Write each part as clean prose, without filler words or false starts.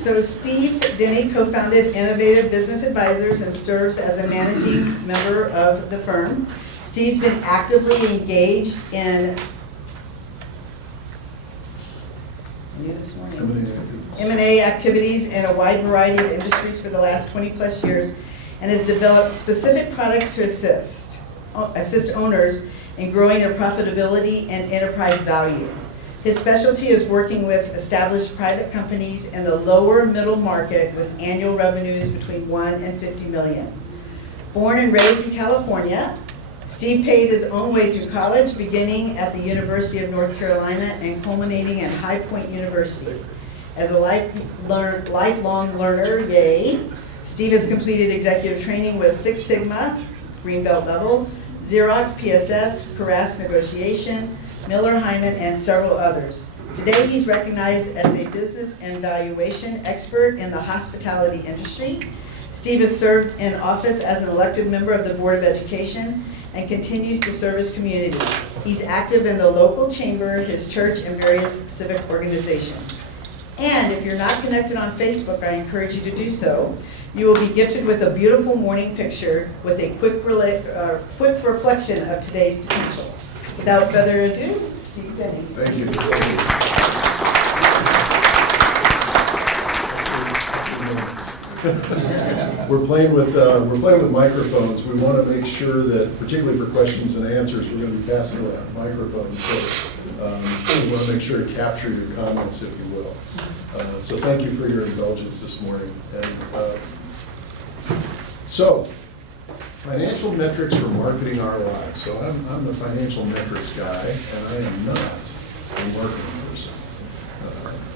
So Steve Denny co-founded Innovative Business Advisors and serves as a managing member of the firm. Steve's been actively engaged in M&A activities in a wide variety of industries for the last 20 plus years and has developed specific products to assist owners in growing their profitability and enterprise value. His specialty is working with established private companies in the lower middle market with annual revenues between 1 and 50 million. Born and raised in California, Steve paid his own way through college, beginning at the University of North Carolina and culminating at High Point University. As a lifelong learner, yay, Steve has completed executive training with Six Sigma, Green Belt level, Xerox, PSS, Harass Negotiation, Miller Hyman, and several others. Today, he's recognized as a business and valuation expert in the hospitality industry. Steve has served in office as an elected member of the Board of Education and continues to serve his community. He's active in the local chamber, his church, and various civic organizations. And if you're not connected on Facebook, I encourage you to do so. You will be gifted with a beautiful morning picture with a quick reflection of today's potential. Without further ado, Steve Denny. Thank you. We're playing with microphones. We want to make sure that, particularly for questions and answers, we're going to be passing around microphones. So we want to make sure to capture your comments, if you will. So thank you for your indulgence this morning. So, financial metrics for marketing ROI. So I'm the financial metrics guy, and I am not a marketing person.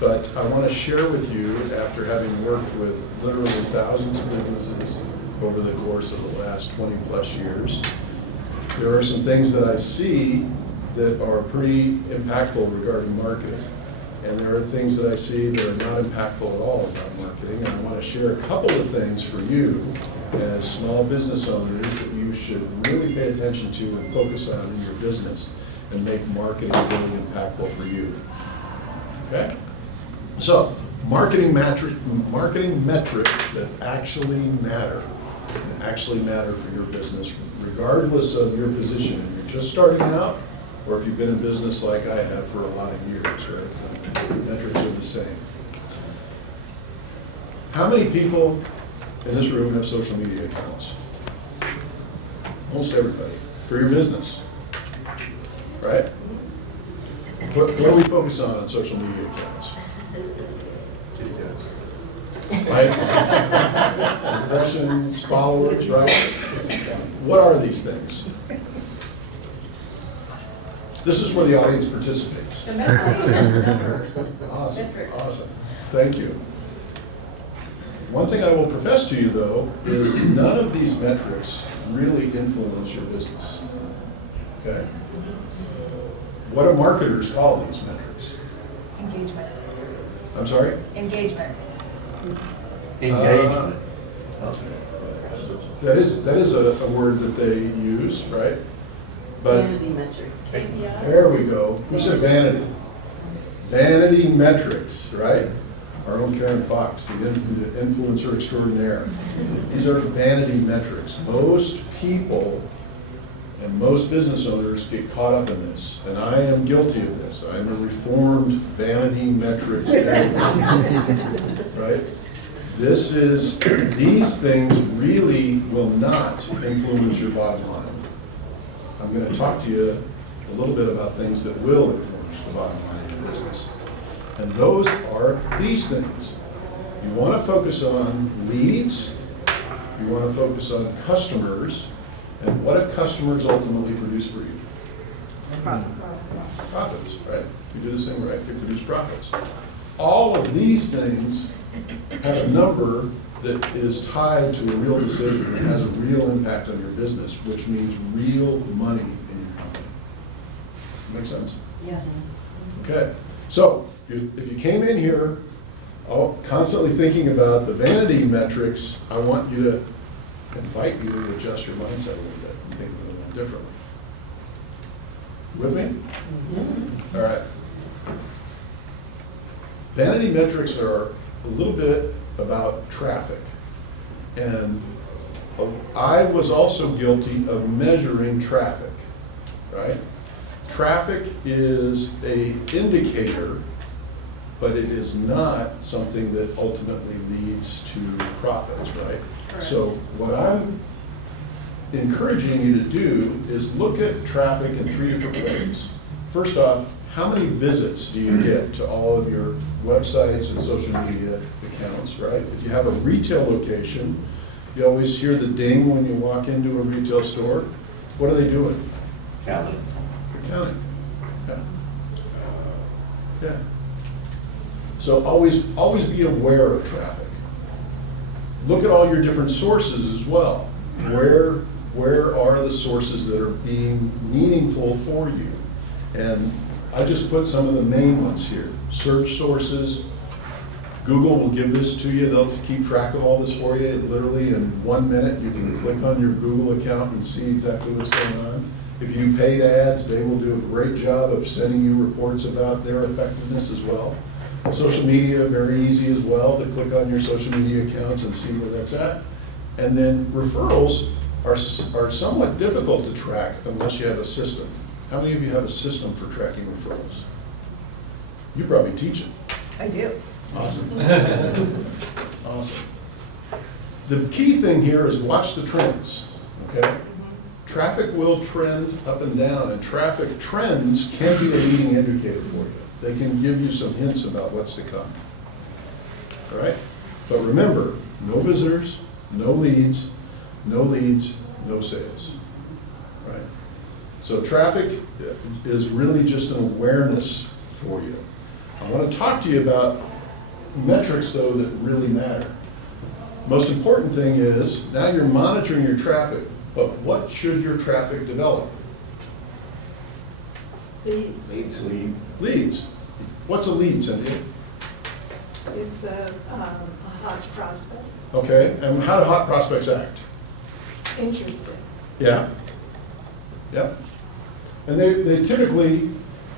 But I want to share with you, after having worked with literally thousands of businesses over the course of the last 20 plus years, there are some things that I see that are pretty impactful regarding marketing. And there are things that I see that are not impactful at all about marketing. And I want to share a couple of things for you as small business owners that you should really pay attention to and focus on in your business and make marketing really impactful for you. Okay? So, marketing metrics that actually matter, and actually matter for your business, regardless of your position. If you're just starting out, or if you've been in business like I have for a lot of years, right? Metrics are the same. How many people in this room have social media accounts? Almost everybody. For your business, right? What do we focus on social media accounts? Likes, impressions, followers, right? What are these things? This is where the audience participates. Awesome. Thank you. One thing I will profess to you, though, is none of these metrics really influence your business. Okay? What do marketers call these metrics? Engagement. I'm sorry? Engagement. Engagement. That is a word that they use, right? But Vanity metrics. there we go. Who said vanity? Vanity metrics, right? Our own Karen Fox, the influencer extraordinaire. These are vanity metrics. Most people and most business owners get caught up in this, and I am guilty of this. I'm a reformed vanity metric, right? These things really will not influence your bottom line. I'm going to talk to you a little bit about things that will influence the bottom line of your business. And those are these things. You want to focus on leads, you want to focus on customers, and what do customers ultimately produce for you? Profits, right? If you do this thing right, you produce profits. All of these things have a number that is tied to a real decision that has a real impact on your business, which means real money in your company. Make sense? Yes. Okay. So, if you came in here constantly thinking about the vanity metrics, I want you to invite you to adjust your mindset a little bit and think a little differently. With me? Yes. All right. Vanity metrics are a little bit about traffic. And I was also guilty of measuring traffic, right? Traffic is an indicator, but it is not something that ultimately leads to profits, right? Correct. So what I'm encouraging you to do is look at traffic in 3 different ways. First off, how many visits do you get to all of your websites and social media accounts, right? If you have a retail location, you always hear the ding when you walk into a retail store. What are they doing? Counting. They're counting. Yeah. Yeah. So always be aware of traffic. Look at all your different sources as well. Where are the sources that are being meaningful for you? And I just put some of the main ones here. Search sources. Google will give this to you. They'll keep track of all this for you. Literally in 1 minute, you can click on your Google account and see exactly what's going on. If you do paid ads, they will do a great job of sending you reports about their effectiveness as well. Social media, very easy as well, to click on your social media accounts and see where that's at. And then referrals are somewhat difficult to track unless you have a system. How many of you have a system for tracking referrals? You probably teach it. I do. Awesome. Awesome. The key thing here is watch the trends, okay? Traffic will trend up and down, and traffic trends can be a leading indicator for you. They can give you some hints about what's to come. All right? But remember, no visitors, no leads, no sales. Right? So traffic is really just an awareness for you. I want to talk to you about metrics, though, that really matter. Most important thing is, now you're monitoring your traffic, but what should your traffic develop? Leads. Leads. What's a lead, Cynthia? It's a hot prospect. Okay, and how do hot prospects act? Interested. Yeah. Yep. And they typically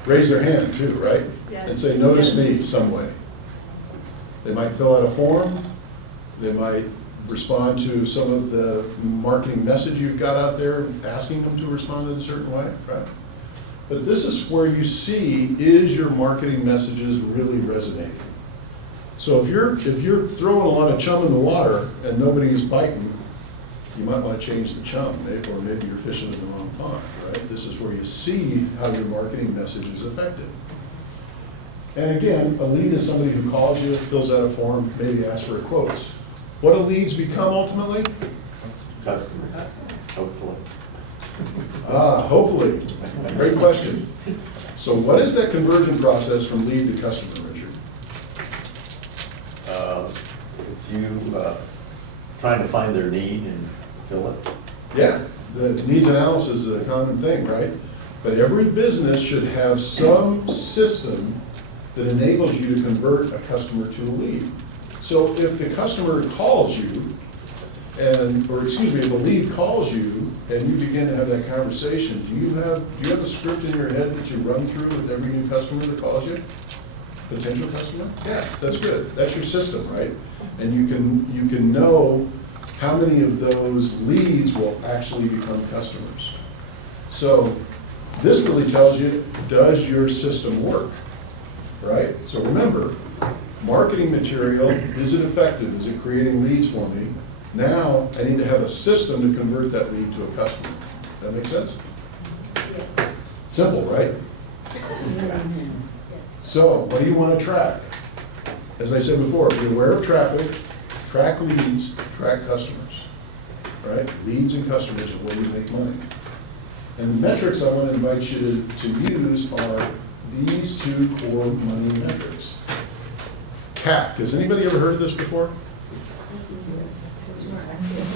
raise their hand too, right? Yes. And say, notice me some way. They might fill out a form. They might respond to some of the marketing message you've got out there, asking them to respond in a certain way, right? But this is where you see, is your marketing messages really resonating? So if you're throwing a lot of chum in the water and nobody's biting, you might want to change the chum, or maybe you're fishing in the wrong pond, right? This is where you see how your marketing message is effective. And again, a lead is somebody who calls you, fills out a form, maybe asks for a quote. What do leads become ultimately? Customers, hopefully. Hopefully. Great question. So what is that conversion process from lead to customer, Richard? It's you trying to find their need and fill it. Yeah, the needs analysis is a common thing, right? But every business should have some system that enables you to convert a customer to a lead. So if the customer calls you, if a lead calls you and you begin to have that conversation, do you have a script in your head that you run through with every new customer that calls you? Potential customer? Yeah, that's good. That's your system, right? And you can know how many of those leads will actually become customers. So this really tells you, does your system work, right? So remember, marketing material, is it effective? Is it creating leads for me? Now I need to have a system to convert that lead to a customer. That make sense? Yeah. Simple, right? So what do you want to track? As I said before, be aware of traffic, track leads, track customers, right? Leads and customers are where you make money. And the metrics I want to invite you to use are these two core money metrics. CAC, has anybody ever heard of this before?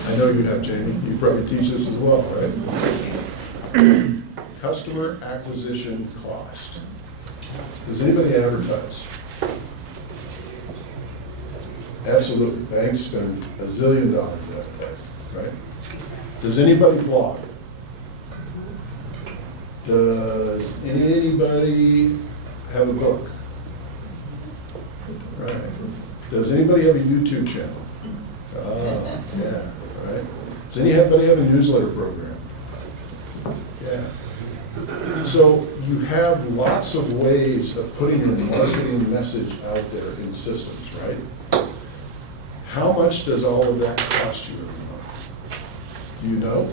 I know you have, Jamie. You probably teach this as well, right? Customer acquisition cost. Does anybody advertise? Absolutely. Banks spend $1 zillion advertising, right? Does anybody blog? Does anybody have a book? Right. Does anybody have a YouTube channel? Ah, yeah, right. Does anybody have a newsletter program? Yeah. So you have lots of ways of putting your marketing message out there in systems, right? How much does all of that cost you every month? Do you know?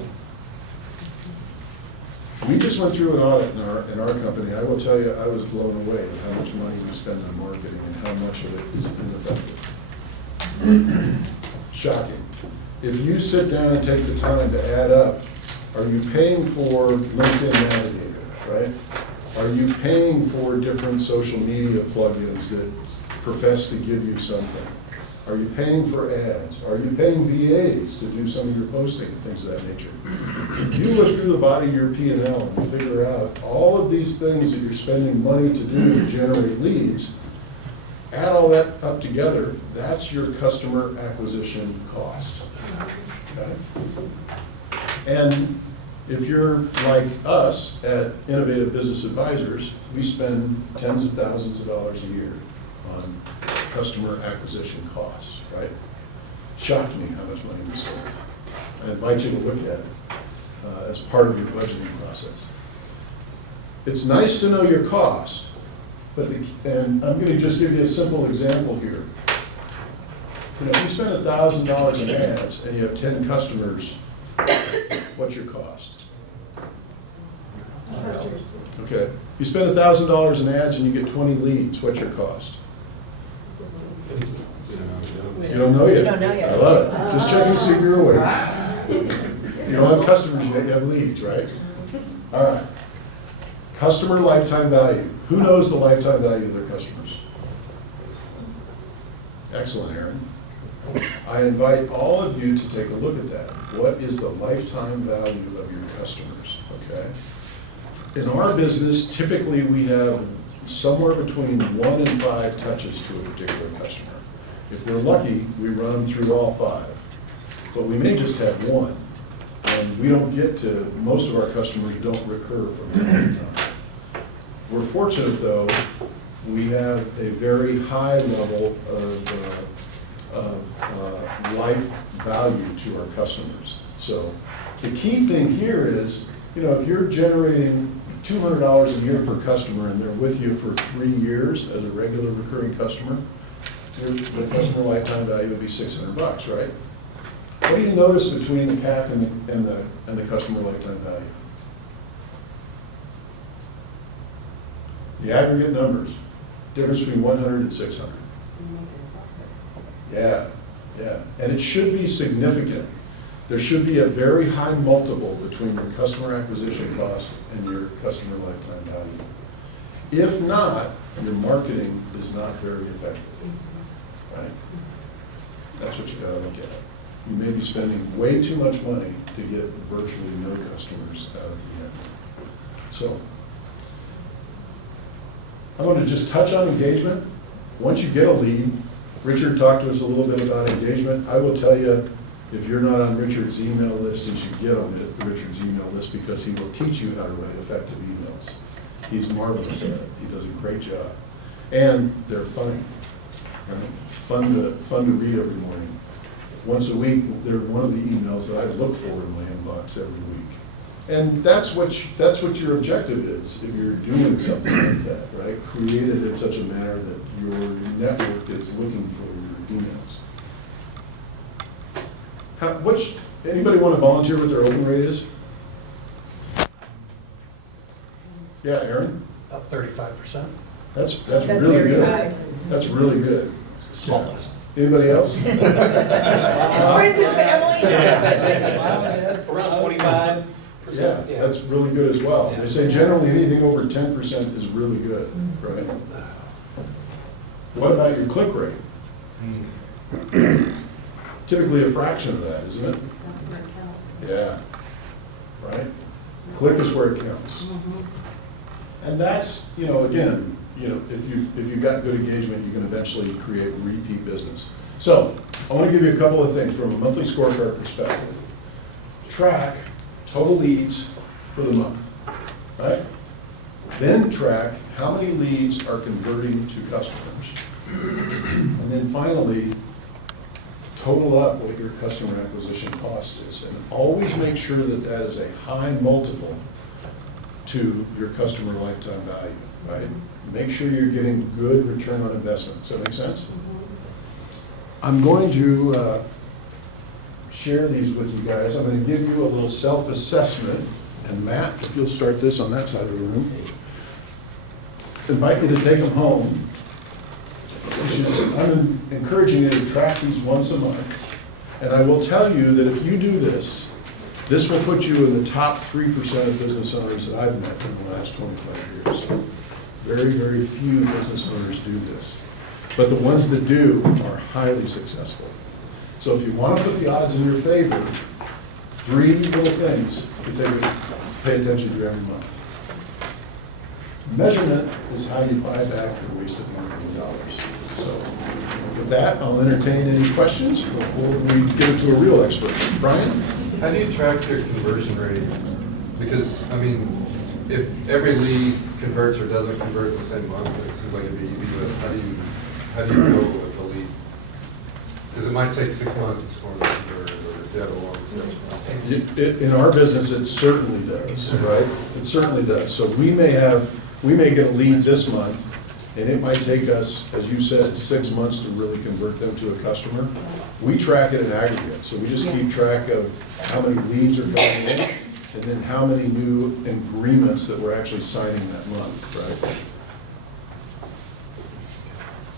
We just went through an audit in our company. I will tell you, I was blown away at how much money we spend on marketing and how much of it is ineffective. Shocking. If you sit down and take the time to add up, are you paying for LinkedIn Navigator, right? Are you paying for different social media plugins that profess to give you something? Are you paying for ads? Are you paying VAs to do some of your posting and things of that nature? You look through the body of your P&L and figure out all of these things that you're spending money to do to generate leads, add all that up together, that's your customer acquisition cost. Okay? And if you're like us at Innovative Business Advisors, we spend tens of thousands of dollars a year on customer acquisition costs, right? Shocked me how much money we spend. I invite you to look at it as part of your budgeting process. It's nice to know your cost, but and I'm going to just give you a simple example here. You know, if you spend $1,000 in ads and you have 10 customers, what's your cost? Okay. If you spend $1,000 in ads and you get 20 leads, what's your cost? You don't know yet? You don't know yet. I love it. Just checking to see if you're aware. You don't have customers yet, you have leads, right? All right. Customer lifetime value. Who knows the lifetime value of their customers? Excellent, Aaron. I invite all of you to take a look at that. What is the lifetime value of your customers, okay? In our business, typically we have somewhere between 1 and 5 touches to a particular customer. If we're lucky, we run them through all 5. But we may just have 1. And we don't get to, most of our customers don't recur from time to time. We're fortunate though, we have a very high level of life value to our customers. So the key thing here is, you know, if you're generating $200 a year per customer and they're with you for 3 years as a regular recurring customer, the customer lifetime value would be $600, right? What do you notice between the CAC and the customer lifetime value? The aggregate numbers, difference between 100 and 600. Yeah, yeah, and it should be significant. There should be a very high multiple between your customer acquisition cost and your customer lifetime value. If not, your marketing is not very effective, right? That's what you gotta look at. You may be spending way too much money to get virtually no customers out of the end. So, I want to just touch on engagement. Once you get a lead, Richard talked to us a little bit about engagement. I will tell you, if you're not on Richard's email list, you should get on Richard's email list because he will teach you how to write effective emails. He's marvelous at it. He does a great job. And they're funny, right? Fun to read every morning. Once a week, they're one of the emails that I look for in my inbox every week. And that's what your objective is if you're doing something like that, right? Create it in such a manner that your network is looking for your emails. Anybody want to volunteer what their open rate is? Yeah, Aaron? Up 35%. That's really very good. high. That's really good. Small list. Anybody else? Friends and family. Around 25%. Yeah, that's really good as well. They say generally anything over 10% is really good, right? What about your click rate? Typically a fraction of that, isn't it? Yeah, right? Click is where it counts. And that's, again, if you've got good engagement, you can eventually create repeat business. So, I want to give you a couple of things from a monthly scorecard perspective. Track total leads for the month, right? Then track how many leads are converting to customers. And then finally, total up what your customer acquisition cost is. And always make sure that that is a high multiple to your customer lifetime value, right? Make sure you're getting good return on investment. Does that make sense? I'm going to share these with you guys. I'm going to give you a little self-assessment. And Matt, if you'll start this on that side of the room. Invite you to take them home. I'm encouraging you to track these once a month. And I will tell you that if you do this, this will put you in the top 3% of business owners that I've met in the last 25 years. Very, very few business owners do this. But the ones that do are highly successful. So if you want to put the odds in your favor, 3 little things to pay attention to every month. Measurement is how you buy back your wasted marketing dollars. So with that, I'll entertain any questions before we get it to a real expert. Brian? How do you track your conversion rate? Because, I mean, if every lead converts or doesn't convert in the same month, it seems like it'd be easy, but how do you know with a lead? Because it might take 6 months for them to convert, or if you have a long sales. In our business, it certainly does, right? It certainly does. So we may get a lead this month, and it might take us, as you said, 6 months to really convert them to a customer. We track it in aggregate, so we just keep track of how many leads are coming in, and then how many new agreements that we're actually signing that month, right?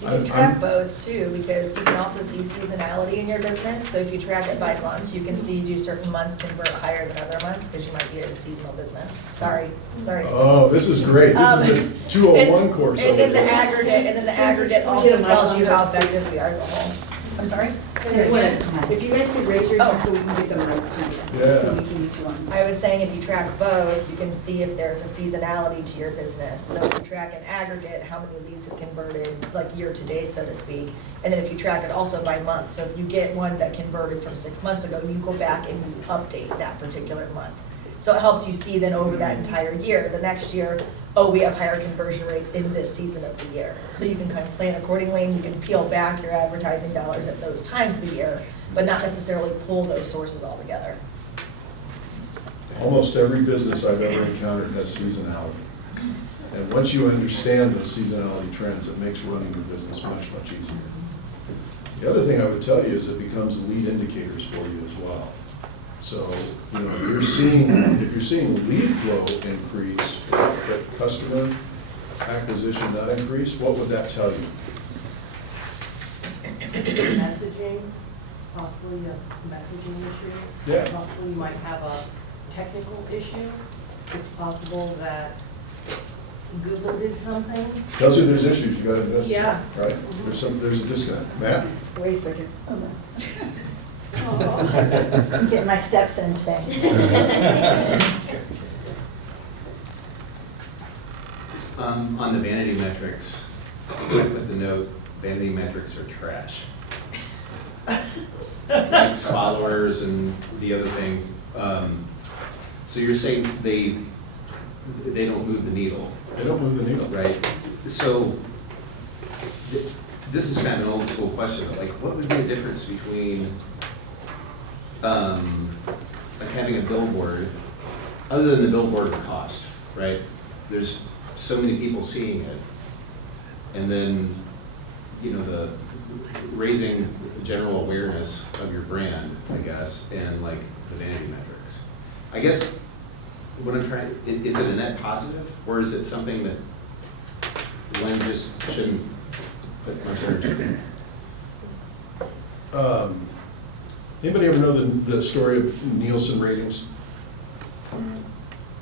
You can track both too, because we can also see seasonality in your business. So if you track it by month, you can see do certain months convert higher than other months, because you might be in a seasonal business. Sorry. Oh, this is great. This is the 201 course. And then over the here. aggregate also tells you how effective we are. Go home. I'm sorry? If you guys could raise your hand so we can get them right to you. Yeah. So we can get you on. I was saying if you track both, you can see if there's a seasonality to your business. So if you track an aggregate, how many leads have converted, like year to date, so to speak. And then if you track it also by month. So if you get one that converted from 6 months ago, you go back and you update that particular month. So it helps you see then over that entire year, the next year, oh, we have higher conversion rates in this season of the year. So you can kind of plan accordingly, and you can peel back your advertising dollars at those times of the year, but not necessarily pull those sources all together. Almost every business I've ever encountered has seasonality. And once you understand those seasonality trends, it makes running your business much, much easier. The other thing I would tell you is it becomes lead indicators for you as well. So, you know, if you're seeing lead flow increase, but customer acquisition not increase, what would that tell you? Messaging, it's possibly a messaging issue. Yeah. It's possible you might have a technical issue. It's possible that Google did something. Tells you there's issues, you gotta investigate. Yeah. Right? There's a disconnect. Matt? Wait a second. Oh, no. I'm getting my steps in today. On the vanity metrics, I put the note, vanity metrics are trash. Likes, followers, and the other thing. So you're saying they don't move the needle, They don't move the needle. right? So this is kind of an old school question, but like, what would be the difference between like having a billboard, other than the billboard cost, right? There's so many people seeing it, and then, you know, the raising general awareness of your brand, I guess, and like the vanity metrics. I guess what I'm trying, is it a net positive, or is it something that one just shouldn't put much energy in? Anybody ever know the story of Nielsen ratings?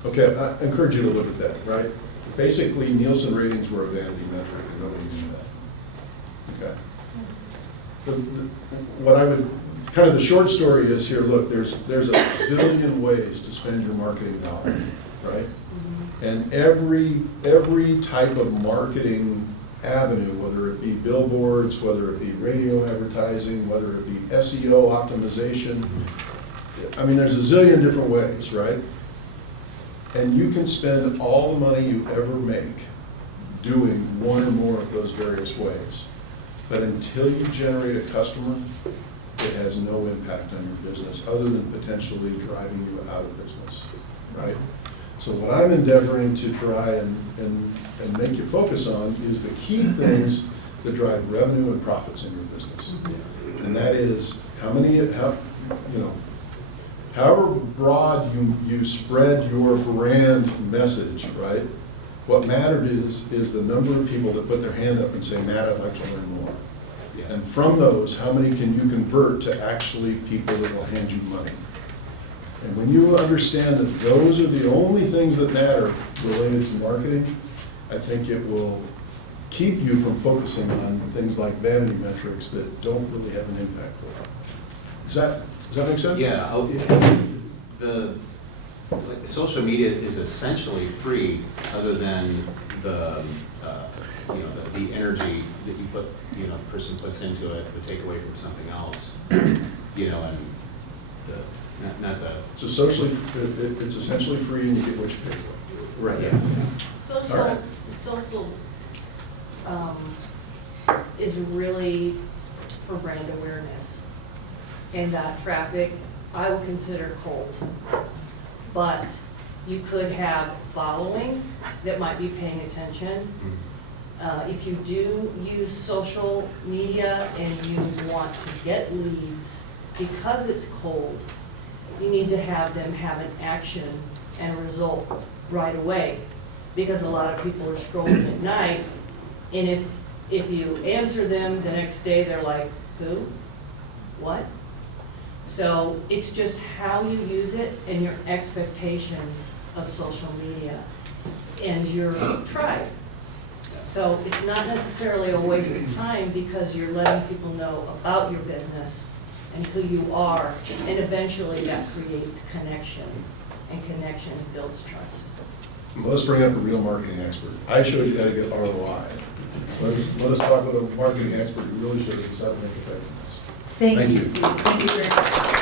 Okay, I encourage you to look at that, right? Basically, Nielsen ratings were a vanity metric, and nobody knew that. Okay. What I would, kind of the short story is here, look, there's a zillion ways to spend your marketing dollar, right? And every type of marketing avenue, whether it be billboards, whether it be radio advertising, whether it be SEO optimization, I mean, there's a zillion different ways, right? And you can spend all the money you ever make doing one or more of those various ways. But until you generate a customer, it has no impact on your business, other than potentially driving you out of business, right? So what I'm endeavoring to try and make you focus on is the key things that drive revenue and profits in your business. And that is however broad you spread your brand message, right? What mattered is the number of people that put their hand up and say, Matt, I'd like to learn more. Yeah. And from those, how many can you convert to actually people that will hand you money? And when you understand that those are the only things that matter related to marketing, I think it will keep you from focusing on things like vanity metrics that don't really have an impact for you. Does that make sense? Yeah, like, social media is essentially free, other than the the energy that you put, the person puts into it, to take away from something else, and not the. So it's essentially free and you get what you pay for. Right. Yeah. All right. Social is really for brand awareness. And that traffic, I would consider cold. But you could have following that might be paying attention. If you do use social media and you want to get leads, because it's cold, you need to have them have an action and a result right away. Because a lot of people are scrolling at night, and if you answer them the next day, they're like, who? What? So it's just how you use it and your expectations of social media and your tribe. So it's not necessarily a waste of time, because you're letting people know about your business and who you are, and eventually that creates connection, and connection builds trust. Well, let's bring up a real marketing expert. I showed you how to get ROI. Let us talk with a marketing expert who really shows us how to make effectiveness. Thank Thank you, you. Steve. Thank you very much.